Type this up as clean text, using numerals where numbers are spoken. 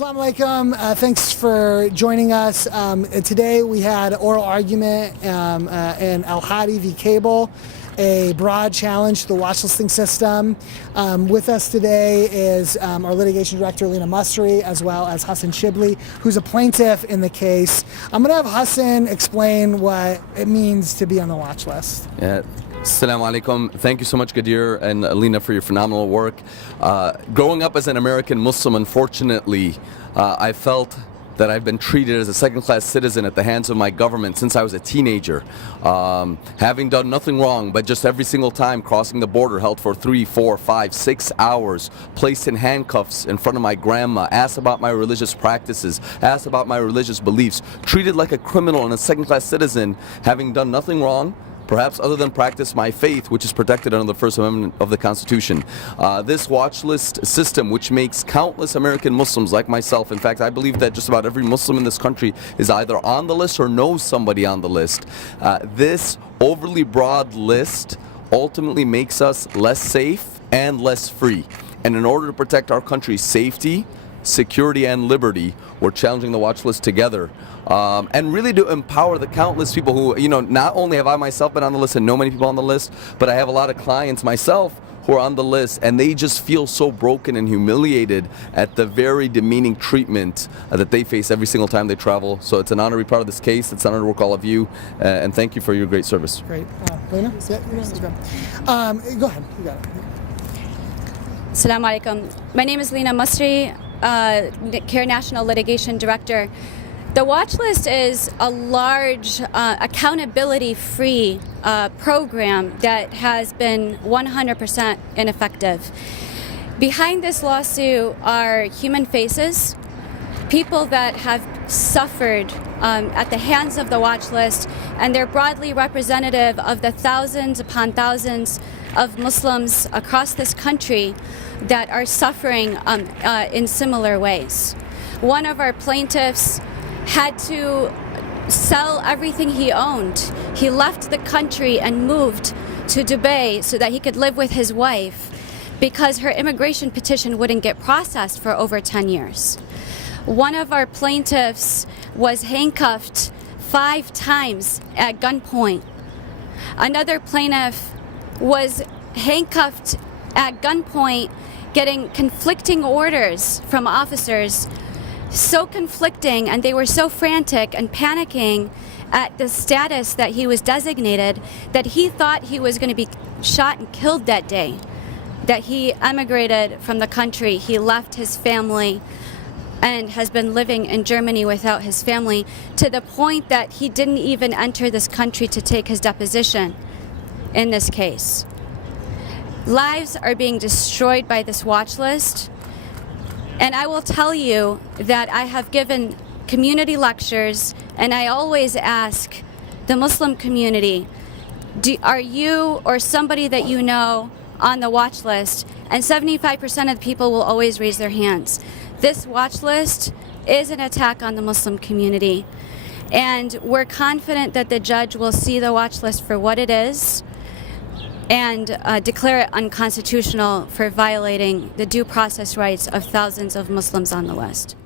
Assalamu alaikum. Thanks for joining us. Today we had oral argument in Al Hadi v. Cable, a broad challenge to the watch listing system. With us today is our litigation director, LENA MASRI, as well as HASSAN SHIBLY, who's a plaintiff in the case. I'm going to have Hassan explain what it means to be on the watch list. Yeah. Assalamu alaikum. Thank you so much, GADEIR and Lena, for your phenomenal work. Growing up as an American Muslim, unfortunately, I felt that I've been treated as a second-class citizen at the hands of my government since I was a teenager. Having done nothing wrong, but just every single time crossing the border, held for 3, 4, 5, 6 hours, placed in handcuffs in front of my grandma, asked about my religious practices, asked about my religious beliefs, treated like a criminal and a second-class citizen, having done nothing wrong, perhaps other than practice my faith, which is protected under the First Amendment of the Constitution. This watch list system, which makes countless American Muslims like myself, in fact, I believe that just about every Muslim in this country is either on the list or knows somebody on the list. This overly broad list ultimately makes us less safe and less free. And in order to protect our country's safety, security, and liberty, we're challenging the watch list together. And really to empower the countless people who, not only have I myself been on the list and know many people on the list, but I have a lot of clients myself who are on the list, and they just feel so broken and humiliated at the very demeaning treatment that they face every single time they travel. So it's an honor to be part of this case. It's an honor to work with all of you, and thank you for your great service. Great. Lena? Go ahead. You got it. Assalamu alaikum. My name is LENA MASRI, CAIR National Litigation Director. The watch list is a large accountability-free program that has been 100% ineffective. Behind this lawsuit are human faces, people that have suffered at the hands of the watch list, and they're broadly representative of the thousands upon thousands of Muslims across this country that are suffering in similar ways. One of our plaintiffs had to sell everything he owned. He left the country and moved to Dubai so that he could live with his wife because her immigration petition wouldn't get processed for over 10 years. One of our plaintiffs was handcuffed 5 times at gunpoint. Another plaintiff was handcuffed at gunpoint, getting conflicting orders from officers, so conflicting, and they were so frantic and panicking at the status that he was designated that he thought he was going to be shot and killed that day, that he emigrated from the country. He left his family and has been living in Germany without his family, to the point that he didn't even enter this country to take his deposition in this case. Lives are being destroyed by this watch list. And I will tell you that I have given community lectures, and I always ask the Muslim community, are you or somebody that you know on the watch list? And 75% of the people will always raise their hands. This watch list is an attack on the Muslim community. And we're confident that the judge will see the watch list for what it is and declare it unconstitutional for violating the due process rights of thousands of Muslims on the list.